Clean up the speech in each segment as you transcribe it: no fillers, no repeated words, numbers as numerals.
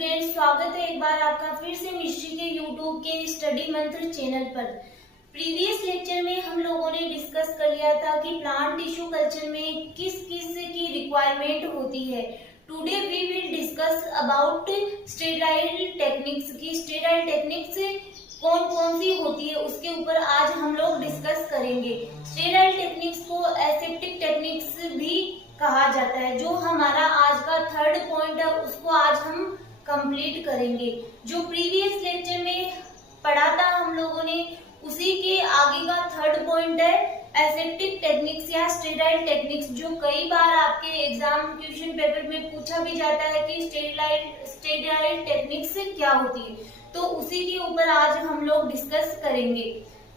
Students, स्वागत है एक बार आपका फिर से मिस्ट्री के यूट्यूब के स्टडी मंत्र चैनल पर। प्रीवियस लेक्चर में हम लोगों ने डिस्कस कर लिया था कि प्लांट टिश्यू कल्चर में किस किस की रिक्वायरमेंट होती है। Today we will discuss about sterile techniques की स्टेराइल टेक्निक्स कौन कौन सी होती है उसके ऊपर आज हम लोग डिस्कस करेंगे। स्टेराइल टेक्निक्स को एसेप्टिक टेक्निक्स भी कहा जाता है। जो हमारा आज का थर्ड पॉइंट है उसको आज हम कंप्लीट करेंगे। जो प्रीवियस लेक्चर में पढ़ा था हम लोगों ने उसी के आगे का थर्ड पॉइंट है एसेप्टिक टेक्निक्स या स्टेराइल टेक्निक्स, जो कई बार आपके एग्जाम क्वेश्चन पेपर में पूछा भी जाता है कि स्टेराइल टेक्निक्स क्या होती है, तो उसी के ऊपर आज हम लोग डिस्कस करेंगे।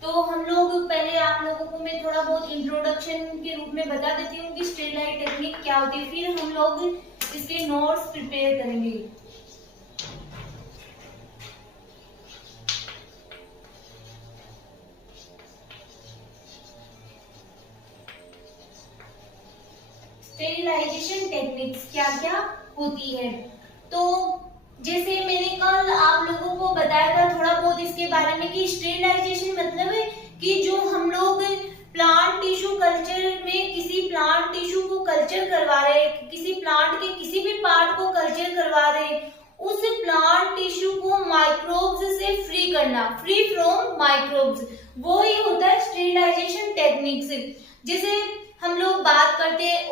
तो हम लोग पहले आप लोगों को मैं थोड़ा बहुत इंट्रोडक्शन के रूप में बता देती हूँ कि स्टेराइल टेक्निक क्या होती है, फिर हम लोग इसके नोट्स प्रिपेयर करेंगे। स्टेरिलाइजेशन टेक्निक्स क्या क्या होती है, तो जैसे मैंने कल आप लोगों को बताया था थोड़ा बहुत इसके बारे में कि स्टेरिलाइजेशन मतलब है कि जो हम लोग प्लांट टिश्यू कल्चर में किसी प्लांट टिश्यू को कल्चर करवा रहे हैं, किसी प्लांट के किसी भी पार्ट को कल्चर करवा रहे हैं, उस प्लांट टिश्यू को माइक्रोब्स से फ्री करना, फ्री फ्रॉम माइक्रोब्स, वो ही होता है स्टेरिलाइजेशन टेक्निक्स। जैसे हम लोग बात करते हैं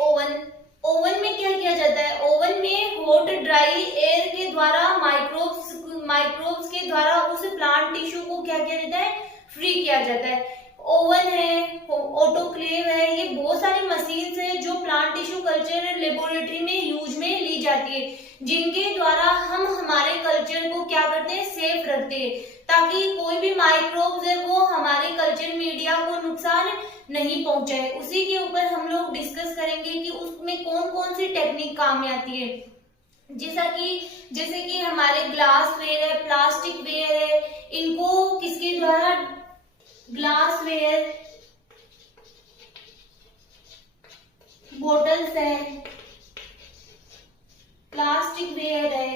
ओवन में क्या किया जाता है, ओवन में हॉट ड्राई एयर के द्वारा माइक्रोब्स के द्वारा उस प्लांट टिश्यू को क्या किया जाता है, फ्री किया जाता है। ओवन है, ऑटोक्लेव है, ये बहुत सारी मशीन्स है जो प्लांट टिश्यू कल्चर लेबोरेटरी में यूज में ली जाती है, जिनके द्वारा हम हमारे कल्चर को क्या करते हैं, सेफ रखते हैं, ताकि कोई भी माइक्रोब्स है वो हमारे कल्चर मीडिया को नुकसान नहीं पहुंचाए। उसी के ऊपर हम लोग डिस्कस करेंगे कि उसमें कौन कौन सी टेक्निक काम में आती है। जैसे कि हमारे ग्लास वेयर है, प्लास्टिक वेयर है, इनको किसके द्वारा, ग्लास वेयर, बॉटल्स है, प्लास्टिक वेयर है,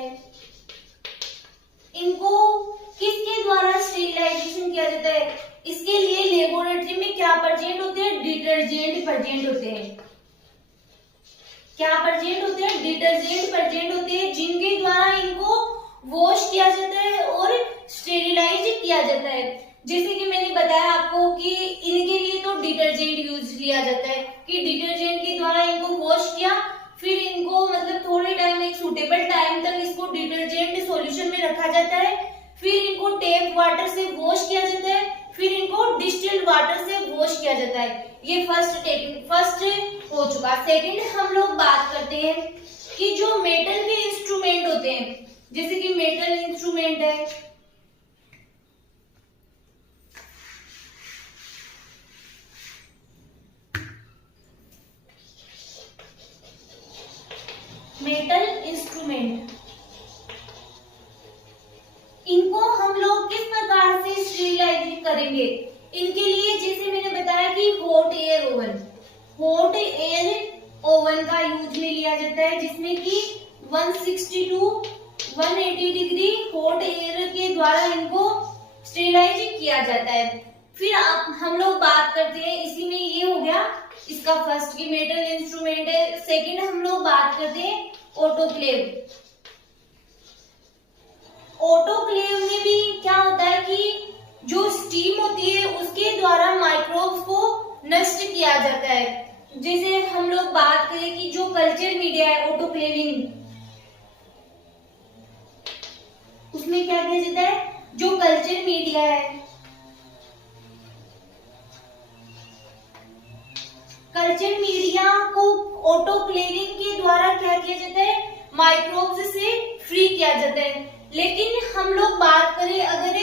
इनको किसके द्वारा स्टेरिलाइजेशन किया जाता है। इसके लिए लेबोरेटरी में क्या प्रेजेंट होते हैं, डिटर्जेंट प्रेजेंट होते हैं। क्या प्रेजेंट होते हैं, डिटर्जेंट प्रेजेंट होते हैं, जिनके द्वारा इनको वॉश किया जाता है और स्टेरिलाइज किया जाता है। जैसे कि मैंने बताया आपको कि इनके लिए तो डिटर्जेंट यूज लिया जाता है कि डिटर्जेंट के द्वारा इनको वॉश किया, फिर इनको मतलब थोड़े टाइम, एक सुटेबल टाइम तक इसको डिटर्जेंट सॉल्यूशन में रखा जाता है, फिर इनको टैप वाटर से वॉश किया जाता है, फिर इनको डिस्टिल्ड वाटर से वॉश किया जाता है। ये फर्स्ट हो चुका। सेकंड हम लोग बात करते हैं कि जो मेटल के इंस्ट्रूमेंट होते हैं, जैसे कि मेटल इंस्ट्रूमेंट है, मेटल इंस्ट्रूमेंट, इनको हम लोग किस प्रकार से स्टेरिलाइज करेंगे। इनके लिए जैसे मैंने बताया कि हॉट एयर ओवन का यूज में लिया जाता है, जिसमें कि 160 to 180 डिग्री हॉट एयर के द्वारा इनको स्टेरिलाइज किया जाता है। फिर हम लोग बात करते हैं, इसी में ये हो गया इसका फर्स्ट की मेटल इंस्ट्रूमेंट है। सेकंड हम लोग बात करते हैं ऑटोक्लेव। ऑटोक्लेव में भी क्या होता है कि जो स्टीम होती है उसके द्वारा माइक्रोब्स को नष्ट किया जाता है। जैसे हम लोग बात करें कि जो कल्चर मीडिया है ऑटोक्लेविंग, उसमें क्या किया जाता है, जो कल्चर मीडिया है, कल्चर मीडिया को ऑटोक्लेविंग के द्वारा क्या किया जाता है, माइक्रोब्स से फ्री किया जाता है। लेकिन हम लोग बात करें अगर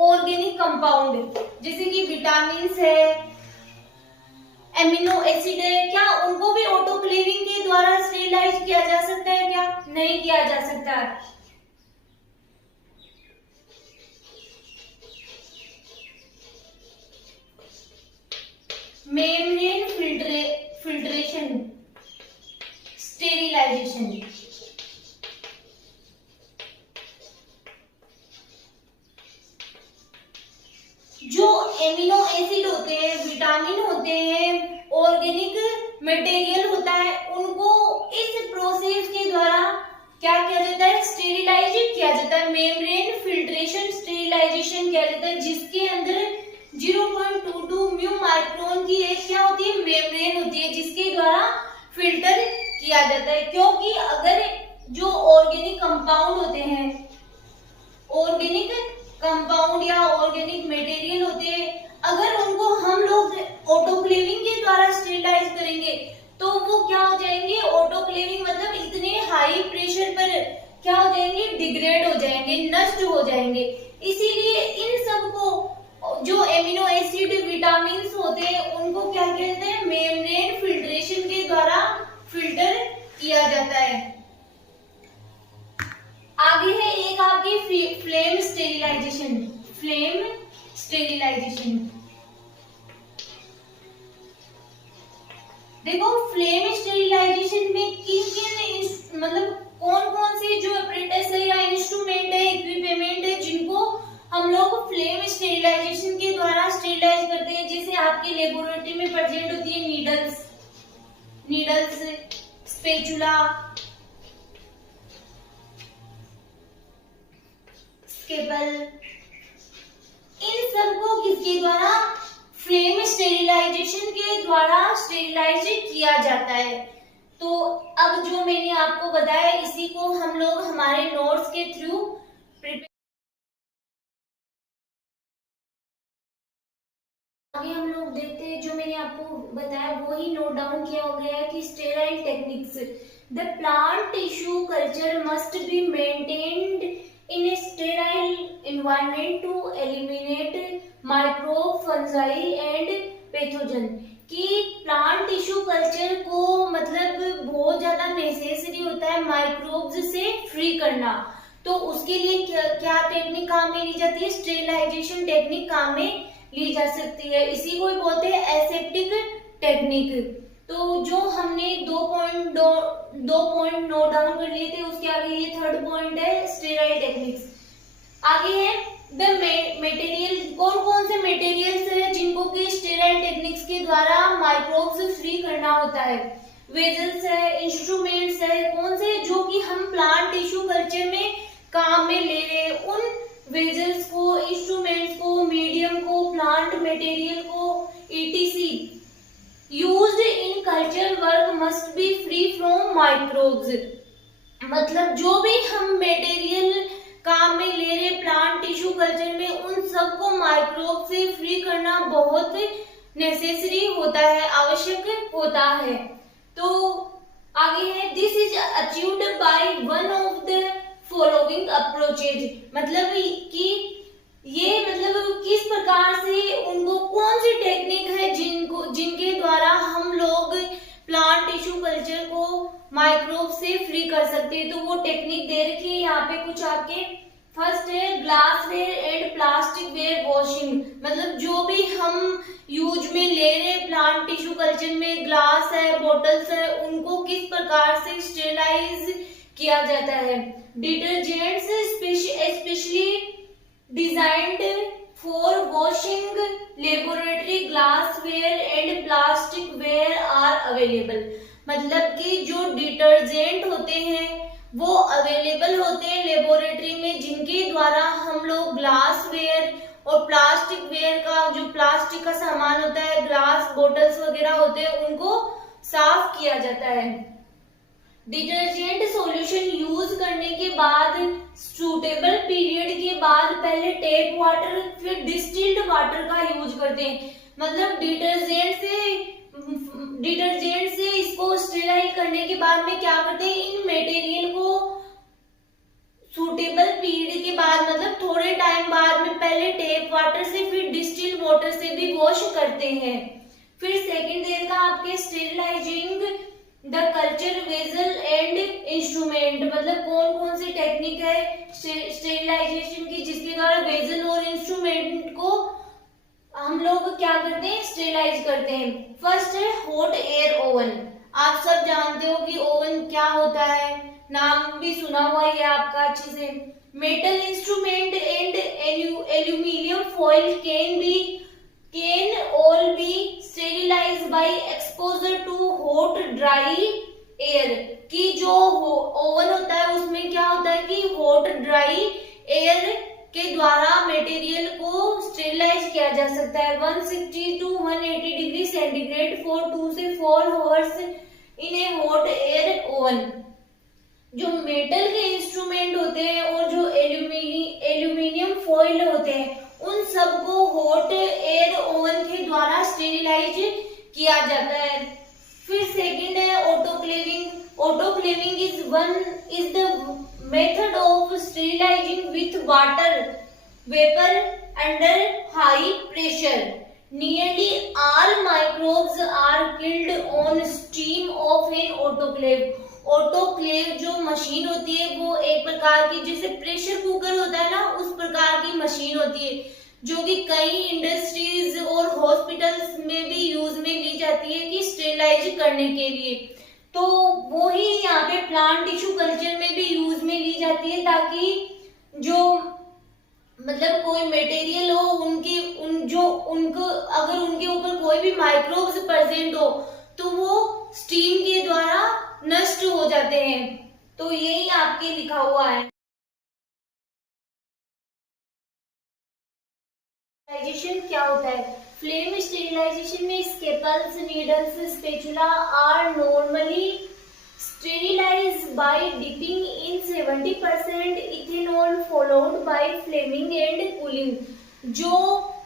ऑर्गेनिक कंपाउंड, जैसे कि विटामिन है, एमिनो एसिड है, क्या उनको भी ऑटोक्लेविंग के द्वारा स्टेरिलाइज किया जा सकता है, क्या नहीं किया जा सकता। Membrane filtration, sterilization, amino acid होते हैं, विटामिन होते हैं, ऑर्गेनिक मटेरियल होता है, उनको इस प्रोसेस के द्वारा क्या किया जाता है, स्टेरिलाइज किया जाता है, मेम्ब्रेन फिल्ट्रेशन स्टेरिलाइजेशन किया जाता है, जिसके अंदर 0.22 म्यू माइक्रोन की एक क्या होती है, मेम्ब्रेन होती है, जिसके द्वारा फिल्टर किया जाता है। क्योंकि अगर जो ऑर्गेनिक कंपाउंड होते हैं, ऑर्गेनिक कंपाउंड या ऑर्गेनिक मटेरियल होते हैं, अगर उनको हम लोग ऑटोक्लेविंग के द्वारा स्टेरिलाइज करेंगे तो वो क्या हो जाएंगे, ऑटोक्लेविंग मतलब इतने हाई प्रेशर पर क्या हो जाएंगे, डिग्रेड हो जाएंगे, नष्ट हो जाएंगे। इसीलिए इन सबको जो एमिनो एसिड विटामिन होते हैं उनको क्या कहते हैं, मेम्ब्रेन फिल्ट्रेशन के द्वारा फिल्टर किया जाता है। आगे है एक आपकी फ्लेम स्टेरिलाइजेशन। फ्लेम स्टेरिलाइजेशन, देखो फ्लेम स्टेरिलाइजेशन में किन मतलब कौन कौन से जो अपरेटस है या इंस्ट्रूमेंट है, इक्विपमेंट है, जिनको हम लोग फ्लेम स्टेरिलाइजेशन के द्वारा स्टेरिलाइज करते हैं। जैसे आपकी लेबोरेटरी में प्रेजेंट होती है नीडल्स, स्पेचुला, स्केपल, इन सबको किसके द्वारा, फ्लेम स्टेरिलाइजेशन के द्वारा स्टेरिलाइज किया जाता है। तो अब जो मैंने आपको बताया इसी को हम लोग हमारे नोट्स के थ्रू आगे हम लोग देखते हैं। जो मैंने आपको बताया वो ही नोट डाउन किया हो गया है कि sterile techniques, the plant tissue culture must be maintained in a sterile environment to eliminate microbe, fungi and pathogen. कि प्लांट टिश्यू कल्चर को मतलब बहुत ज्यादा नेसेसरी होता है माइक्रोब्स से फ्री करना, तो उसके लिए क्या टेक्निक काम में ली जाती है, स्टेरिलाइजेशन टेक्निक काम में ली जा सकती है। इसी को बोलते हैं एसेप्टिक टेक्निक। तो जो हमने दो पॉइंट नोट डाउन कर लिए थे, उसके आगे ये थर्ड पॉइंट है स्टेराइल टेक्निक्स। आगे है द मटेरियल, कौन कौन से मटेरियल्स है जिनको की स्टेराइल टेक्निक्स के द्वारा माइक्रोब्स फ्री करना होता है। वेजल्स है, इंस्ट्रूमेंट्स है, कौन से जो कि हम प्लांट टिश्यू कल्चर में काम में ले रहे हैं, उन वेजल्स को, इंस्ट्रूमेंट्स को, मीडियम को, प्लांट मटेरियल को etc used in culture work must be free from microbes। मतलब जो भी हम मटेरियल काम में ले रहे प्लांट टिश्यू कल्चर में, उन सबको माइक्रोब से फ्री करना बहुत नेसेसरी होता है, आवश्यक होता है। तो आगे है this is achieved by one of the following approaches. मतलब कि ये मतलब किस प्रकार से उनको कौन सी टेक्निक है जिनके द्वारा हम लोग प्लांट टिश्यू कल्चर को माइक्रोब से फ्री कर सकते हैं। तो वो टेक्निक दे रखी है यहाँ पे कुछ आपके। फर्स्ट है glassware and plasticware washing. मतलब जो भी हम यूज में ले रहे प्लांट टिश्यू कल्चर में ग्लास है, बॉटल्स है, उनको किस प्रकार से स्टेरिलाइज किया जाता है। Detergents specially designed for washing laboratory glassware and plasticware are available. मतलब कि जो डिटर्जेंट होते हैं वो अवेलेबल होते हैं लेबोरेटरी में, जिनके द्वारा हम लोग ग्लास वेयर और प्लास्टिक वेयर का, जो प्लास्टिक का सामान होता है, ग्लास बॉटल्स वगैरह होते हैं, उनको साफ किया जाता है। डिटर्जेंट सॉल्यूशन यूज करने के बाद सूटेबल पीरियड के बाद पहले टेप वाटर फिर डिस्टिल्ड वाटर का यूज करते हैं। मतलब डिटर्जेंट से इसको स्टेराइल करने के बाद में क्या करते हैं, इन मटेरियल को सूटेबल पीरियड के बाद मतलब थोड़े टाइम बाद में पहले टेप वाटर से फिर डिस्टिल्ड वाटर से भी वॉश करते हैं। फिर सेकेंड देर का आपके sterilizing the culture vessel and instrument. मतलब कौन कौन सी टेक्निक है स्टेरिलाइजेशन की जिसके द्वारा वेजल और इंस्ट्रूमेंट को हम लोग क्या करते हैं, स्टेरिलाइज करते हैं। फर्स्ट है हॉट एयर ओवन। आप सब जानते हो कि ओवन क्या होता है, नाम भी सुना हुआ है आपका अच्छे से। Metal instrument and aluminium foil can be can all be sterilize by exposure to hot dry air. कि जो ओवन होता है उसमें क्या होता है कि हॉट ड्राई एयर के द्वारा मटेरियल को स्टेरिलाइज किया जा सकता है 160 to 180 डिग्री सेंटीग्रेड फॉर 2 से 4 hours in A hot air oven. जो मेटल के इंस्ट्रूमेंट होते हैं और जो एल्यूमिनियम फॉइल होते हैं उन सबको हॉट एयर ओवन के द्वारा स्टेरिलाइज किया जाता है। फिर सेकंड है autoclaving. Autoclaving is the method of sterilizing with water vapour under high pressure. Nearly all microbes are killed on steam of an autoclave. Autoclave जो मशीन होती है वो एक प्रकार की, जैसे प्रेशर कुकर होता है ना, उस प्रकार की मशीन होती है जो कि कई इंडस्ट्रीज और हॉस्पिटल्स में भी यूज में ली जाती है कि स्टेरिलाइज करने के लिए। तो वो ही यहाँ पे प्लांट टिश्यू कल्चर में भी यूज में ली जाती है ताकि जो मतलब कोई मटेरियल हो उनको अगर उनके ऊपर कोई भी माइक्रोब्स प्रेजेंट हो तो वो स्टीम के द्वारा नष्ट हो जाते हैं। तो यही आपके लिखा हुआ है। स्टेरिलाइजेशन क्या होता है? फ्लेम स्टेरिलाइजेशन में scalpels, needles, spatula are normally sterilized by dipping in 70% ethanol followed by flaming and cooling। जो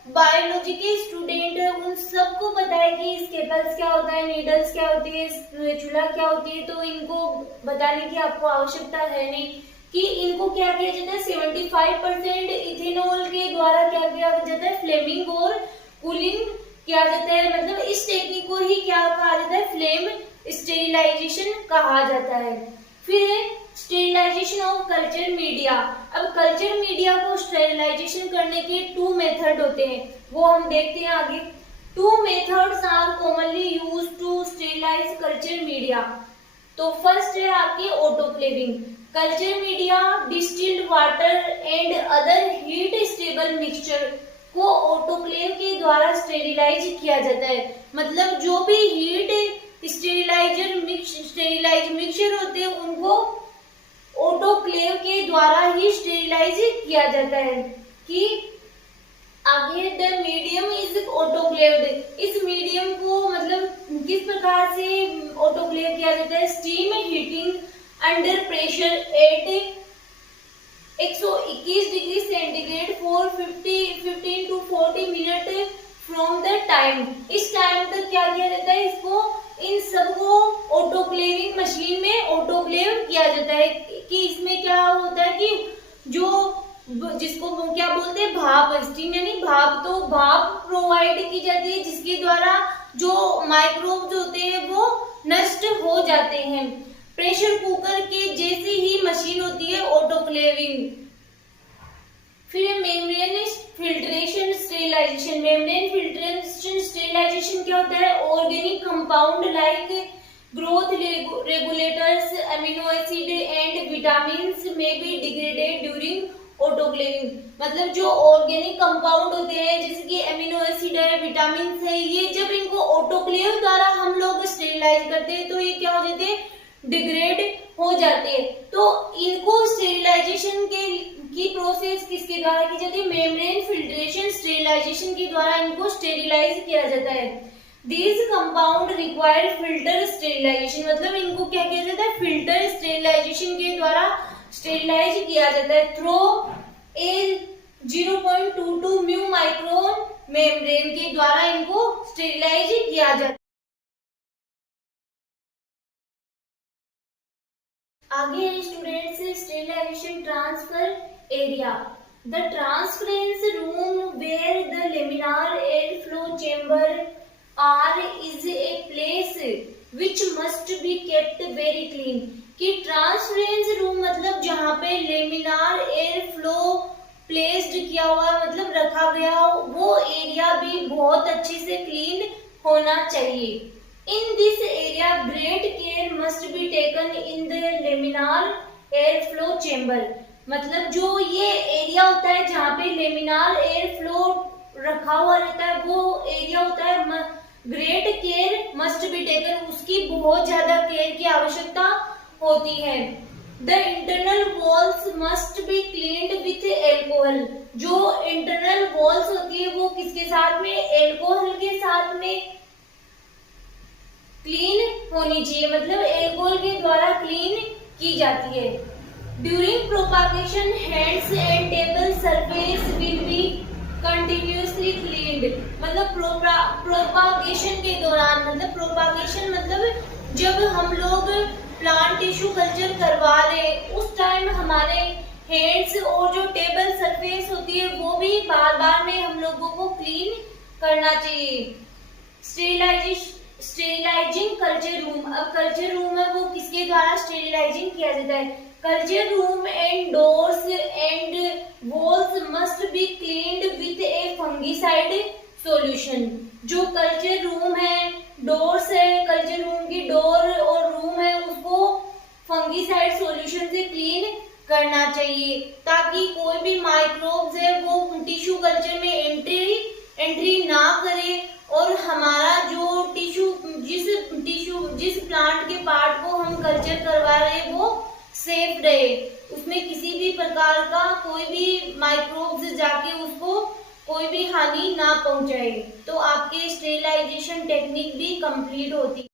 बायोलॉजी के स्टूडेंट है उन सबको पता है कि स्केपल्स क्या होता है, नीडल्स क्या होती है, स्पैचुला क्या होती है, तो इनको बताने की आपको आवश्यकता है नहीं कि इनको क्या किया जाता है 75% इथेनॉल के द्वारा क्या किया जाता है, फ्लेमिंग और कूलिंग किया जाता है। मतलब इस टेक्निक को ही क्या कहा जाता है, फ्लेम स्टेरिलाइजेशन कहा जाता है। फिर स्टेरिलाइजेशन ऑफ कल्चर मीडिया। अब कल्चर मीडिया को स्टेरिलाइजेशन करने के 2 मेथड होते हैं, वो हम देखते हैं आगे। 2 methods are commonly used to sterilize culture media. तो फर्स्ट है आपकी autoclaving. Culture media distilled water and other heat stable mixture को ऑटोक्लेव के द्वारा स्टेरिलाइज किया जाता है। मतलब जो भी हीट स्टेरिलाइज मिक्सचर होते हैं उनको ऑटोक्लेव के द्वारा ही स्टेरिलाइज किया जाता है। कि आगे द मीडियम इज ऑटोक्लेव्ड। इस मीडियम को मतलब किस प्रकार से ऑटोक्लेव किया जाता है, steam heating under pressure at 121 degree centigrade for 15 to 40 minute from the time. इस टाइम तक क्या किया जाता है, इसको इन सबको ऑटोक्लेविंग मशीन में ऑटोक्लेव किया जाता है। कि इसमें क्या होता है कि जो जिसको क्या बोलते हैं भाप, स्टीम यानी भाप, तो भाप प्रोवाइड की जाती है जिसके द्वारा जो माइक्रोब्स होते हैं वो नष्ट हो जाते हैं। प्रेशर कुकर के जैसी ही मशीन होती है ऑटोक्लेविंग। फिर membrane filtration sterilization. Membrane filtration sterilization क्या होता है, organic compound like growth regulators, amino acid and vitamins may be degraded during autoclaving. मतलब जो ऑर्गेनिक कंपाउंड होते हैं जैसे कि अमीनो एसिड है, विटामिन है, ये जब इनको ऑटोक्लेव द्वारा हम लोग स्टेरिलाइज करते हैं तो ये क्या हो जाते हैं, डिग्रेड हो जाते हैं। तो इनको स्टेरिलाइजेशन की प्रोसेस किसके द्वारा की जाती है, मेम्ब्रेन फिल्ट्रेशन स्टेरिलाइजेशन के द्वारा इनको स्टेरिलाइज किया जाता है। These compound require filter sterilization। मतलब इनको क्या किया जाता है, फिल्टर स्टेरिलाइजेशन के द्वारा स्टेरिलाइज किया जाता है through a 0.22 mu micron membrane के द्वारा इनको स्टेरिलाइज किया जाता है। आगे students sterilization transfer area. The transference room where the laminar air flow chamber are is a place which must be kept very clean. कि ट्रांसफरेंस रूम मतलब जहाँ पे लेमिनार एयर फ्लो प्लेस्ड किया हुआ मतलब रखा गया हो, वो एरिया भी बहुत अच्छे से क्लीन होना चाहिए। In this area, great care must be taken in the laminar airflow chamber। मतलब जो ये एरिया होता है जहाँ पे लेमिनार एयर फ्लो रखा हुआ रहता है, वो एरिया होता है, great care must be taken, उसकी बहुत ज्यादा केयर की आवश्यकता होती है। The internal walls must be cleaned with alcohol, जो इंटरनल वॉल्स होती है वो किसके साथ में, एल्कोहल के साथ में क्लीन होनी चाहिए, मतलब एल्कोहल के द्वारा क्लीन की जाती है। During propagation hands and table surface will be continuously cleaned, मतलब प्रोपागेशन के दौरान, मतलब प्रोपागेशन मतलब जब हम लोग प्लांट टिश्यू कल्चर करवा रहे उस टाइम हमारे हैंड्स और जो टेबल सरफेस होती है वो भी बार बार में हम लोगों को क्लीन करना चाहिए। स्टेरिलाइजिंग कल्चर रूम, अब कल्चर रूम है वो किसके द्वारा स्टेरिलाइजिंग किया जाता है, culture room and doors and walls must be cleaned with A fungicide solution, जो कल्चर रूम है, डोर्स है, कल्चर रूम की डोर और रूम है उसको फंगिसाइड सॉल्यूशन से क्लीन करना चाहिए, ताकि कोई भी माइक्रोब्स है वो टिश्यू कल्चर में एंट्री ना करे और हमारा जो जिस प्लांट के पार्ट को हम कल्चर करवा रहे हैं वो सेफ रहे, उसमें किसी भी प्रकार का कोई भी माइक्रोब्स जाके उसको कोई भी हानि ना पहुंचाए, तो आपके स्टेरिलाइजेशन टेक्निक भी कंप्लीट होती है।